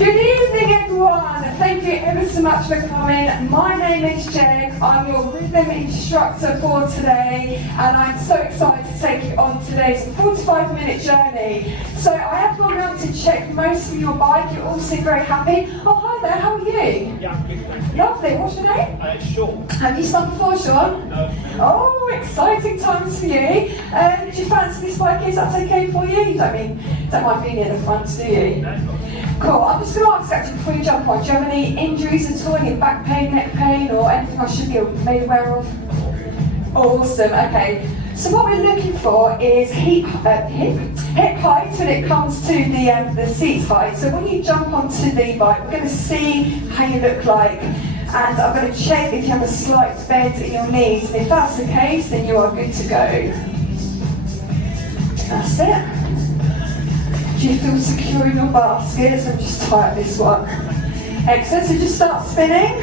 Good evening, everyone. Thank you ever so much for coming. My name is Jeg. I'm your rhythm instructor for today, and I'm so excited to take you on today's 45-minute journey. So I have gone around to check most of your bike. You're all seem very happy. Oh, hi there. How are you? Yeah, good, thank you. Lovely. What's your name? Sean. Have you spun before, Sean? No. Oh, exciting times for you. Do you fancy this bike? Is that okay for you? You don't mind being near the front, do you? No, not. Cool. I'm just going to ask actually before you jump on, do you have any injuries at all, any back pain, neck pain, or anything I should be made aware of? Awesome. Okay. So what we're looking for is hip height when it comes to the seat height. So when you jump onto the bike, we're going to see how you look like, and I'm going to check if you have a slight bend in your knees. And if that's the case, then you are good to go. That's it. Do you feel secure in your baskets? And just tighten this one. Excellent. So just start spinning.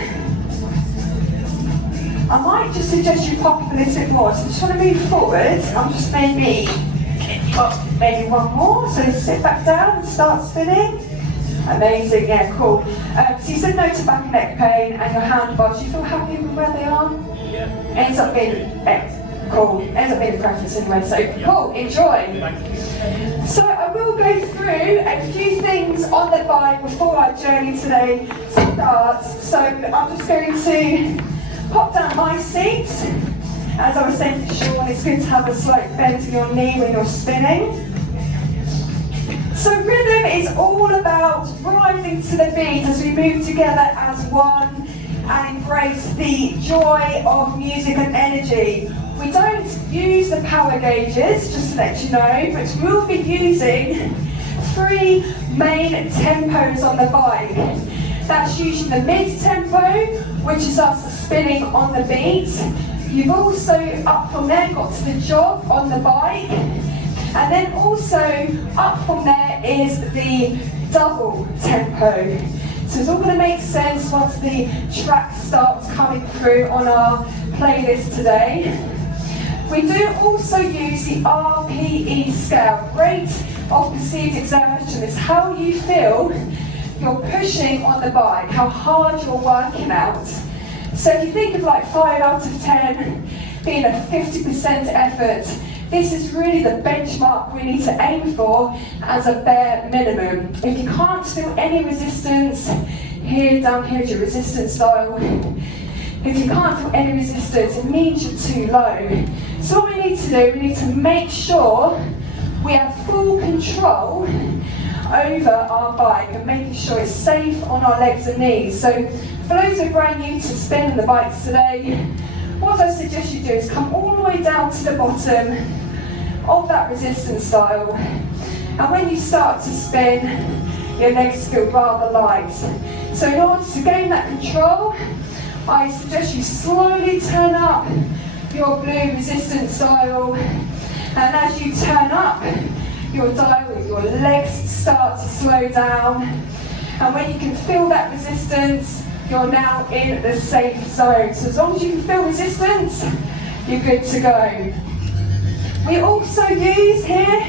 I might just suggest you pop up a little bit more. So just want to move forward. I'm just maybe one more. So sit back down and start spinning. Amazing. Yeah, cool. So you said no to back and neck pain and your handlebars. Do you feel happy with where they are? Yeah. Ends up being cool. Ends up being a preference anyway. So cool. Enjoy. Thank you. So I will go through a few things on the bike before our journey today starts. So I'm just going to pop down my seat. As I was saying to Sean, it's good to have a slight bend in your knee when you're spinning. So rhythm is all about rising to the beat as we move together as one and embrace the joy of music and energy. We don't use the power gauges, just to let you know, but we'll be using 3 main tempos on the bike. That's usually the mid-tempo, which is us spinning on the beat. You've also, up from there, got to the jog on the bike. And then also, up from there is the double tempo. So it's all going to make sense once the track starts coming through on our playlist today. We do also use the RPE scale, rate of perceived exertion. It's how you feel you're pushing on the bike, how hard you're working out. So if you think of like 5 out of 10 being a 50% effort, this is really the benchmark we need to aim for as a bare minimum. If you can't feel any resistance, down here is your resistance dial. If you can't feel any resistance, it means you're too low. So what we need to do, we need to make sure we have full control over our bike and making sure it's safe on our legs and knees. So for those who are brand new to spinning the bikes today, what I suggest you do is come all the way down to the bottom of that resistance dial. And when you start to spin, your legs feel rather light. So in order to gain that control, I suggest you slowly turn up your blue resistance dial, and as you turn up your dial, your legs start to slow down, and when you can feel that resistance, you're now in the safe zone. So as long as you can feel resistance, you're good to go. We also use here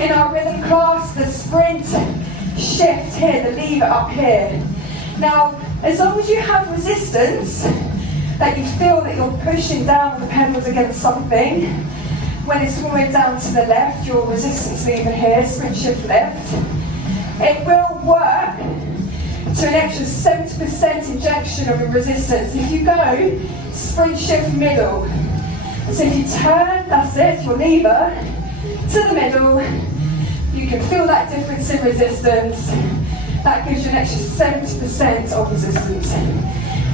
in our rhythm class the sprint shift here, the lever up here. Now, as long as you have resistance, that you feel that you're pushing down the pedals against something, when it's all the way down to the left, your resistance lever here, sprint shift left, it will work to an extra 70% injection of your resistance. If you go sprint shift middle, so if you turn, that's it, your lever to the middle, you can feel that difference in resistance. That gives you an extra 70% of resistance.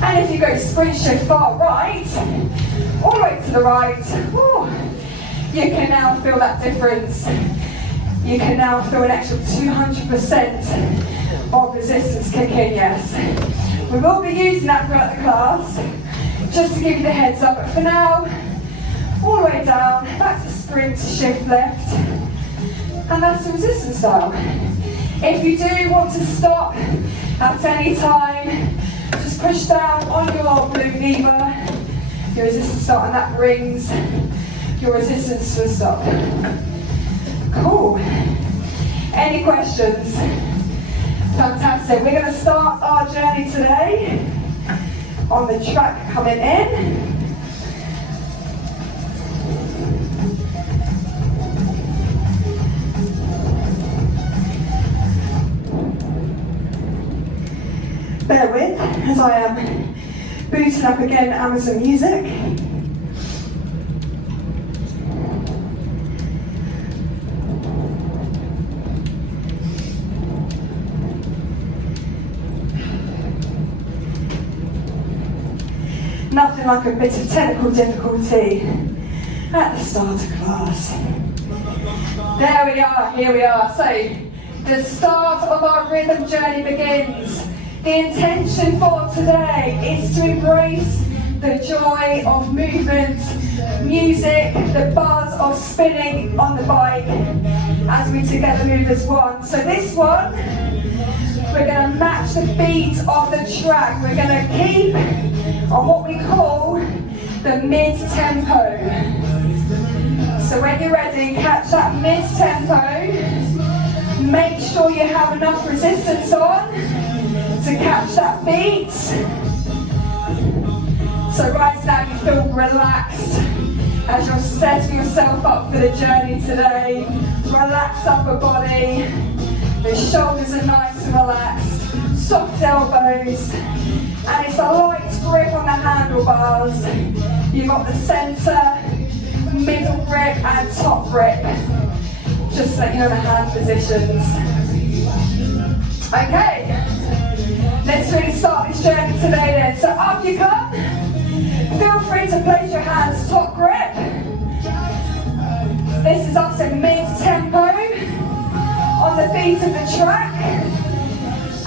And if you go sprint shift far right, all the way to the right, you can now feel that difference. You can now feel an extra 200% of resistance kick in, yes. We will be using that throughout the class, just to give you the heads up. But for now, all the way down, back to sprint shift left, and that's the resistance dial. If you do want to stop at any time, just push down on your blue lever, your resistance start, and that brings your resistance to a stop. Cool. Any questions? Fantastic. That's it. We're going to start our journey today on the track coming in. Bear with as I am booting up again Amazon Music. Nothing like a bit of technical difficulty at the start of class. There we are, here we are. So, the start of our rhythm journey begins. The intention for today is to embrace the joy of movement, music, the buzz of spinning on the bike as we together move as one. So this one, we're going to match the beat of the track. We're going to keep on what we call the mid-tempo. So when you're ready, catch that mid-tempo. Make sure you have enough resistance on to catch that beat. So right now you feel relaxed as you're setting yourself up for the journey today. Relax upper body. The shoulders are nice and relaxed. Soft elbows. And it's a light grip on the handlebars. You've got the centre, middle grip and top grip. Just so you know the hand positions. Okay. Let's really start this journey today then. So up you come. Feel free to place your hands top grip. This is us in mid-tempo on the beat of the track.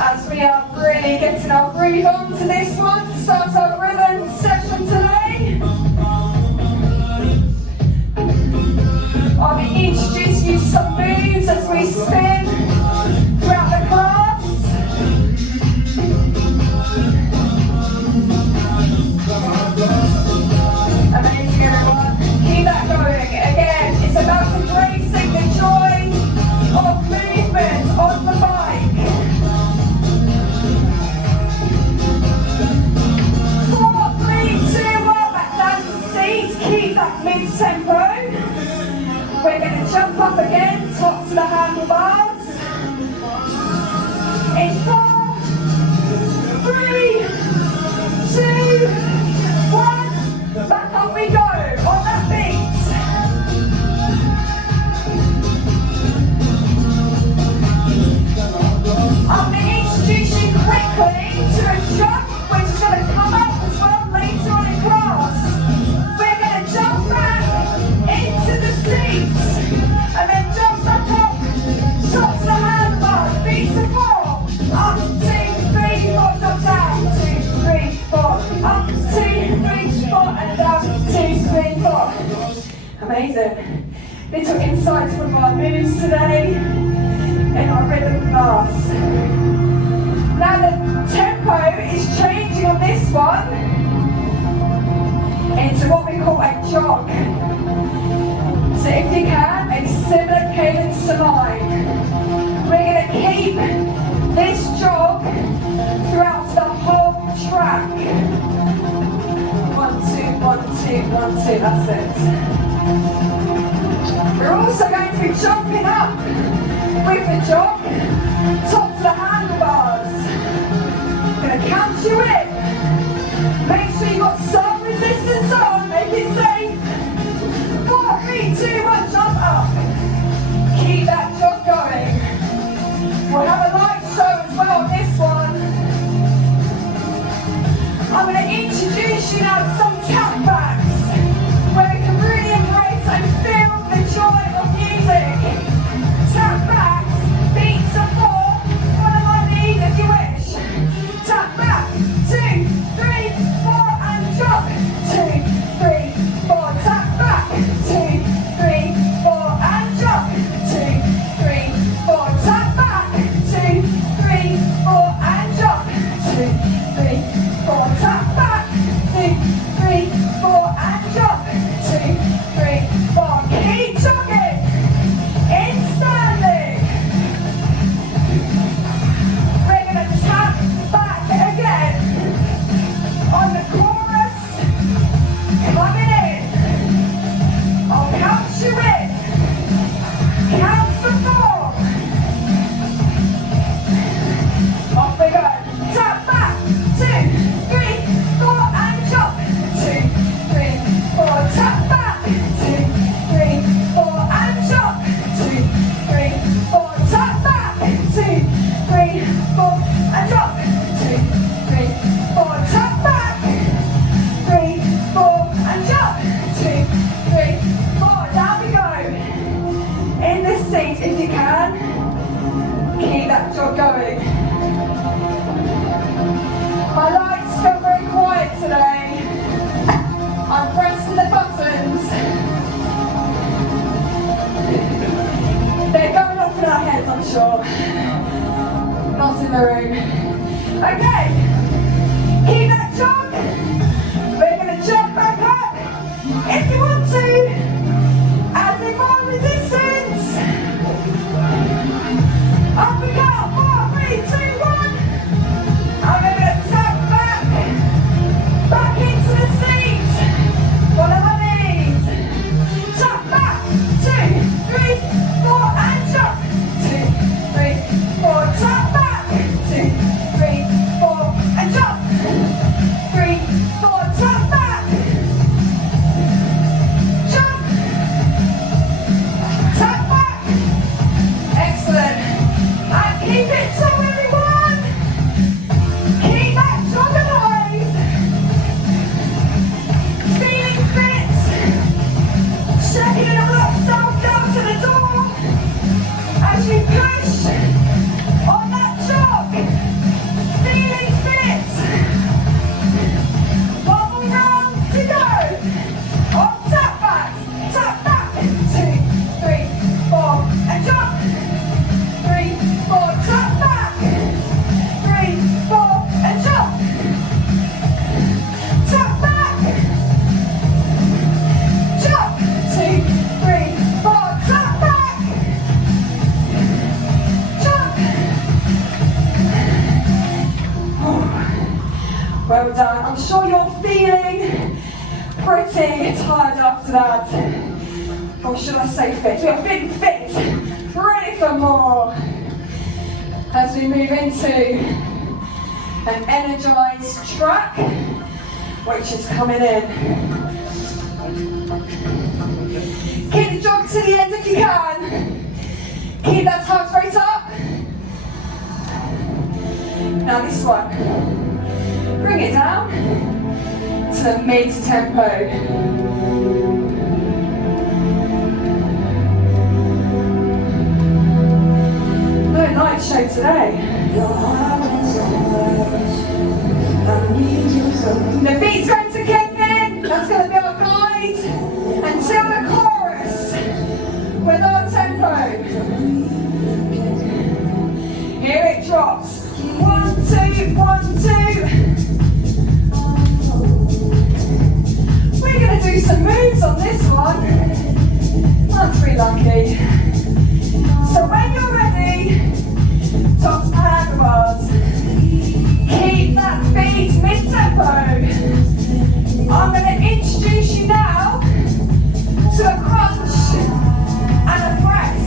As we are really getting our groove on to this one to start our rhythm session today. I'll be introducing you to some moves as we spin throughout the class. Amazing everyone, keep that going. Again, it's about embracing the joy of movement on the bike. 4, 3, 2, 1, back down to the seat, keep that mid-tempo. We're going to jump up again, top to the handlebars. In 4, 3, 2, 1. Back up we go on that beat. I'm going to introduce you quickly to a jump which is going to come up as well later on in class. We're going to jump back into the seats and then jump back up, top to the handlebars, beat to 4. Up, 2, 3, 4, jump down. 2, 3, 4. Up, 2, 3, 4, and down. 2, 3, 4. Amazing. Little insights from our moves today in our rhythm class. Now the tempo is changing on this one into what we call a jog. So if you can, a similar cadence to mine. We're going to keep this jog throughout the whole track. 1, 2, 1, 2, 1, 2, that's it. We're also going to be jumping up with the jog, top to the handlebars. Going to count you in. Make sure you've got some resistance on, make it safe. 4, 3, 2, 1, jump up. Keep that jog going. We'll have a light show as well on this one. I'm going to introduce you now to some tap backs, where we can really embrace and feel the joy of music. Tap backs, beats of 4. that jog going. My lights feel very quiet today. I'm pressing the buttons. They're going off in our heads, I'm sure. Not in the room. Okay. Keep that jog. We're going to jog back up. If you want to, add in more resistance. Up we go. 4, 3, 2, 1. And we're going to tap back into the seat. Follow my lead. Tap back. 2, 3, 4, and jump. 2, 3, 4. Tap back. 2, 3, 4, and jump. 3, 4. Tap back. Jump. Tap back. Excellent. And keep it so everyone. Keep that jog alive. Feeling fit. Shaking it all up, down to the door. As you push on that jog. Feeling fit. One more round to go. On tap back. 2, 3, 4, and jump. 3, 4, tap back. 3, 4, and jump. Tap back. Jump. 2, 3, 4, tap back. Jump. Well done. I'm sure you're feeling pretty tired after that. Or should I say fit? You're feeling fit. Ready for more. As we move into an energized track, which is coming in. Keep the jog to the end if you can. Keep that heart rate up. Now this one. Bring it down to the mid-tempo. No night show today. The beat's going to kick in. That's going to be our guide until the chorus with our tempo. Here it drops. 1, 2, 1, 2. We're going to do some moves on this one. Aren't we lucky? So when you're ready, tops and handlebars. Keep that beat mid-tempo. I'm going to introduce you now to a crunch and a press.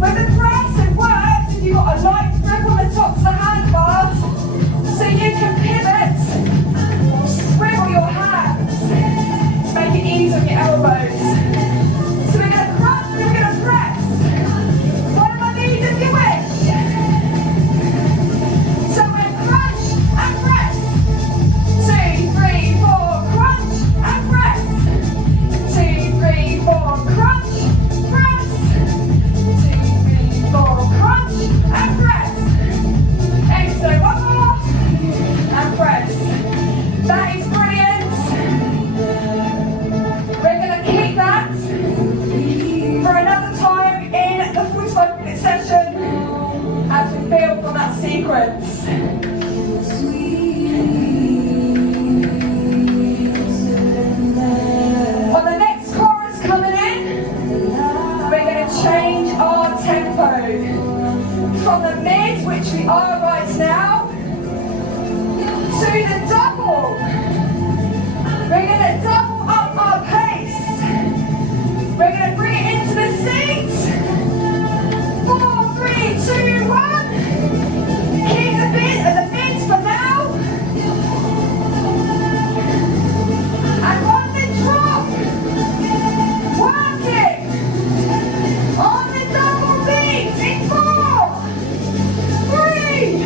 With the press, it works if you've got a light grip on the tops of the handlebars, so you can pivot, swivel your hands, to make it easy on your elbows. So we're going to crunch and we're going to press. Follow my lead if you wish. So we're crunch and press. 2, 3, 4, crunch and press. 2, 3, 4, crunch, press. 2, 3, 4, crunch and press. Excellent. One more. And press. That is brilliant. We're going to keep that for another time in the 45-minute session as we build on that sequence. On the next chorus coming in, we're going to change our tempo from the mid, which we are right now, to the double. We're going to double up our pace. We're going to bring it into the seat. 4, 3, 2, 1. Keep the beat at the beat for now. And on the drop. Work it. On the double beat in 4, 3,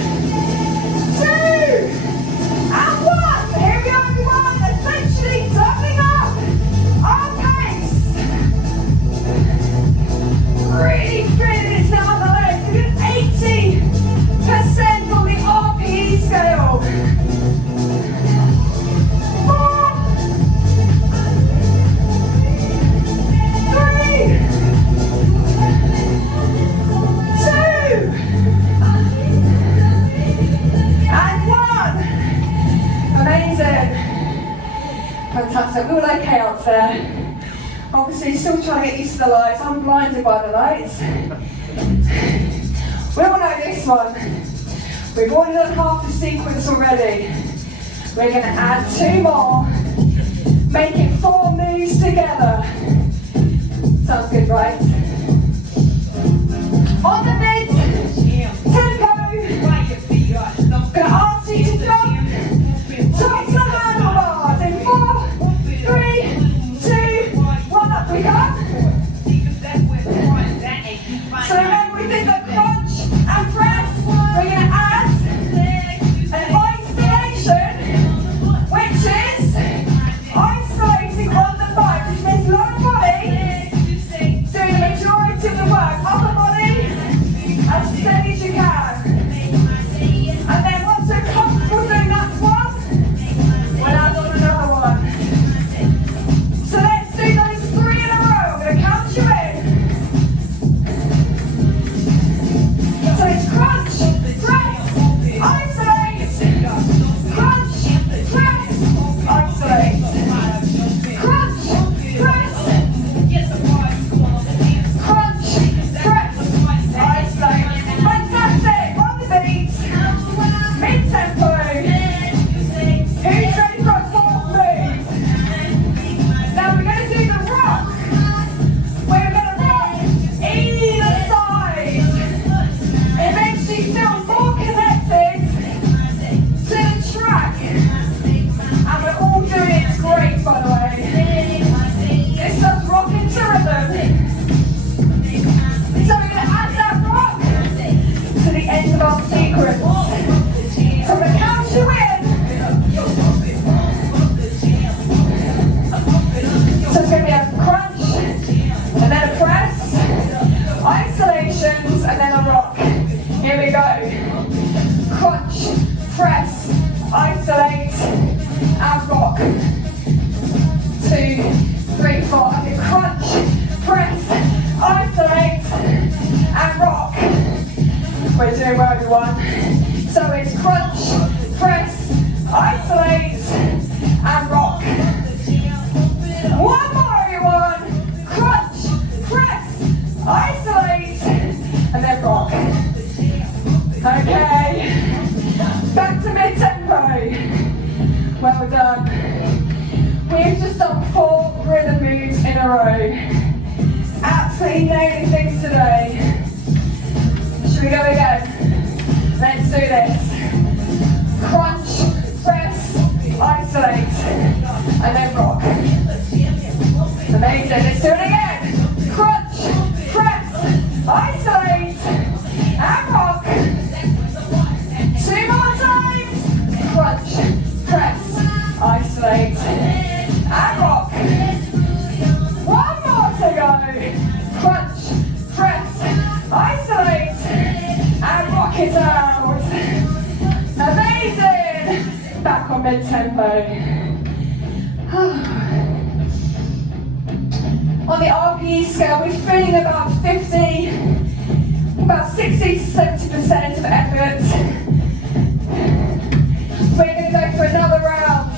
2, and 1. Here we go, everyone. Essentially doubling up. That's it, we're all okay out there. Obviously, still trying to get used to the lights. I'm blinded by the lights. We all know this one. We've already done half the sequence already. We're going to add 2 more, making 4 moves together. Sounds good, right? On the mid tempo, going to ask you to jump towards the handlebars in 4, 3, 2, 1, up we go. So remember we did the crunch and press. We're going to add an isolation, which is isolating on the bike, which means lower body, doing the majority of the work, upper body, as steady as you can. And then once we're comfortable doing that one, we'll add on another one. So let's do those 3 in a row. I'm going to count you in. So it's crunch, press, isolate, crunch, press, isolate, crunch, press, crunch, press, isolate. Fantastic, on the beat, mid-tempo. Who's ready for a 4th move? Now we're going to do the rock. We're going to rock either side. It makes you feel more connected to the track. And we're all doing it great, by the way. This does rock into rhythm. So we're going to add that rock to the end of our sequence. So I'm going to count you in. So it's going to be a crunch, and then a press, isolations, and then a rock. Here we go. Crunch, press, isolate, and rock. 2, 3, 4. Okay, crunch, press, isolate, and rock. We're doing well, everyone. So it's crunch, press, isolate, and rock. One more, everyone. Crunch, press, isolate, and then rock. Okay. Back to mid-tempo. Well done. We've just done 4 rhythm moves in a row. Absolutely nailing things today. Should we go again? Let's do this. Crunch, press, isolate, and then rock. Amazing. Let's do it again. Crunch, press, isolate, and rock. 2 more times. Crunch, press, isolate, and rock. 1 more to go. Crunch, press, isolate, and rock it out. Amazing. Back on mid-tempo. On the RPE scale, we're feeling about 60 to 70% of effort. We're going to go for another round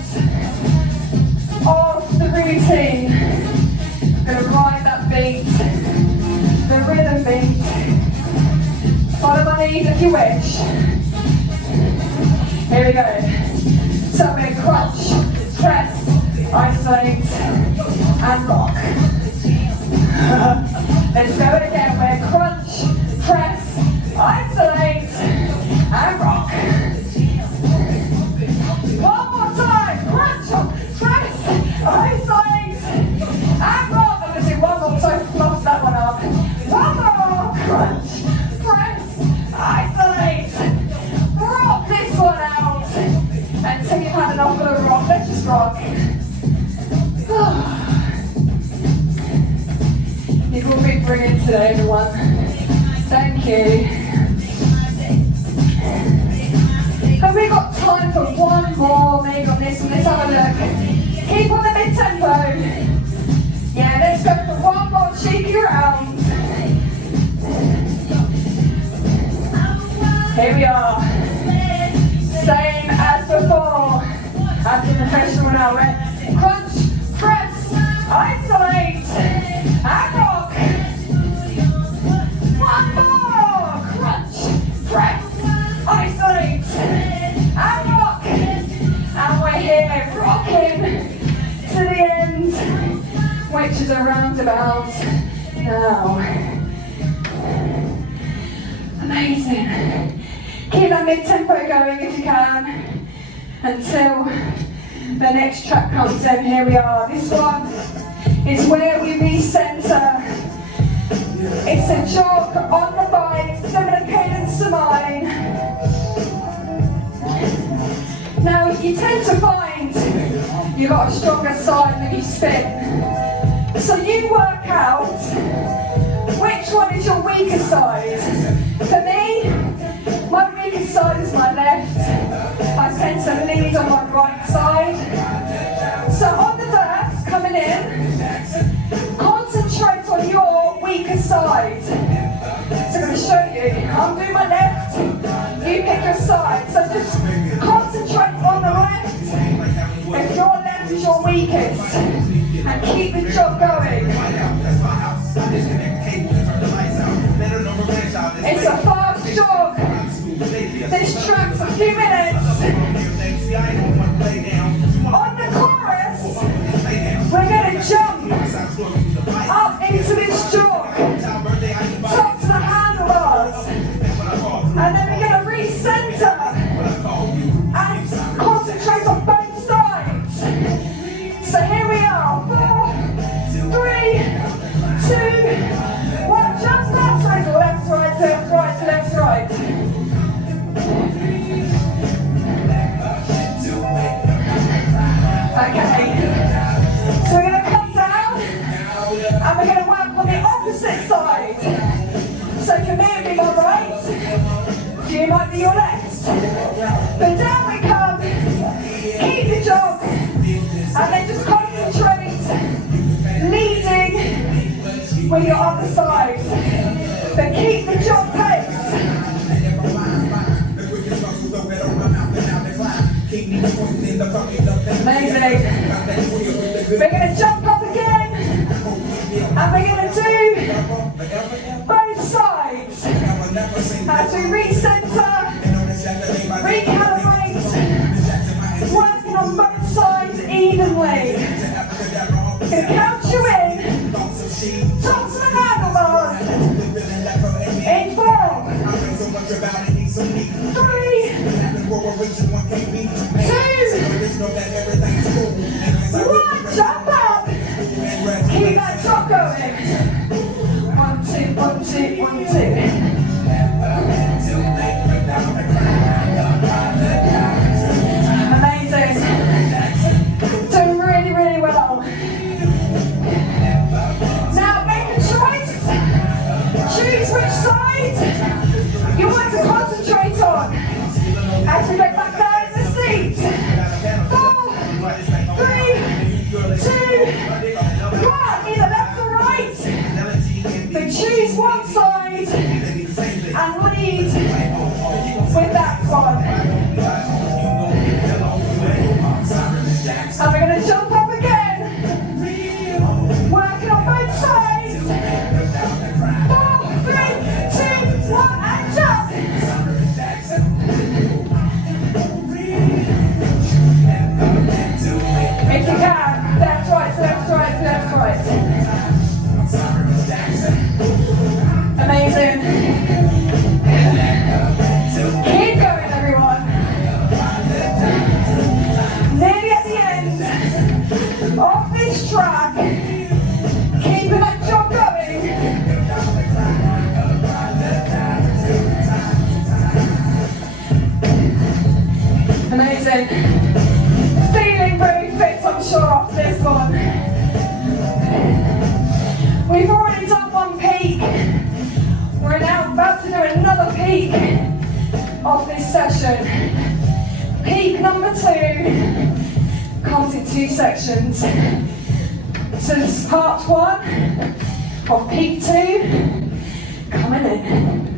of the routine. Going to ride that beat, the rhythm beat. Follow my lead if you wish. Here we go. So we're going to crunch, press, isolate, and rock. Let's go again. We're crunch, press, isolate, and rock. 1 more time. Crunch, press, isolate, and rock. I'm going to do 1 more so I fluffed that one up. 1 more. Crunch, press, isolate, rock this one out. Until you've had enough of the rock. Let's just rock. You've all been brilliant today, everyone. Thank you. Have we got time for 1 more maybe on this one? Let's have a look. Keep on the mid-tempo. Yeah, let's go for 1 more cheeky round. Here we are. Same as before. After the professional now, right? Crunch, about now. Amazing. Keep that mid-tempo going if you can until the next track comes in. Here we are. This one is where we recenter. It's a jog on the bike, similar cadence to mine. Now you tend to find you've got a stronger side when you spin. So you work out which one is your weaker side. For me, my weaker side is my left. I tend to lead on my right side. So on the verse, coming in, concentrate on your weaker side. So I'm going to show you. I'm doing my left, you pick your side. So just concentrate on the left if your left is your weakest. And keep the jog going. It's a fast jog. This track's a few minutes. On the chorus, we're going to jump up into this jog, top to the handlebars, and then we're going to recenter and concentrate on both sides. So here we are, 4, 3, 2, 1, jump left, right, left, right, left, right, left, right. Okay, so we're going to come down and we're going to work on the opposite side. So for me it'll be my right, for you might be your left. But down we come, keep the jog, and then just concentrate, leading with your other side. But keep the jog pace. Amazing. We're going to jump up again, and we're going to do both sides as we recenter, recalibrate, working on both sides evenly. Going to count you in, top to the handlebars, in 4, 3, 2, 1, jump up, keep that top going. 1, 2, 1, 2, 1, 2. Amazing. Doing really, really well. Now make a choice. Choose which side you want to concentrate on. As we get back down in the seat. 4, 3, 2, 1. Either left or right. But choose one side and lead with that one. And we're going to jump up again. Working on both sides. 4, 3, 2, 1, and jump. If you can, left, right, left, right, left, right. Amazing. Keep going, everyone. Nearly at the end of this track. Keeping that jog going. Amazing. Feeling very fit, I'm sure, after this one. We've already done one peak. We're now about to do another peak of this session. Peak number 2 comes in 2 sections. So this is part 1 of peak 2 coming in.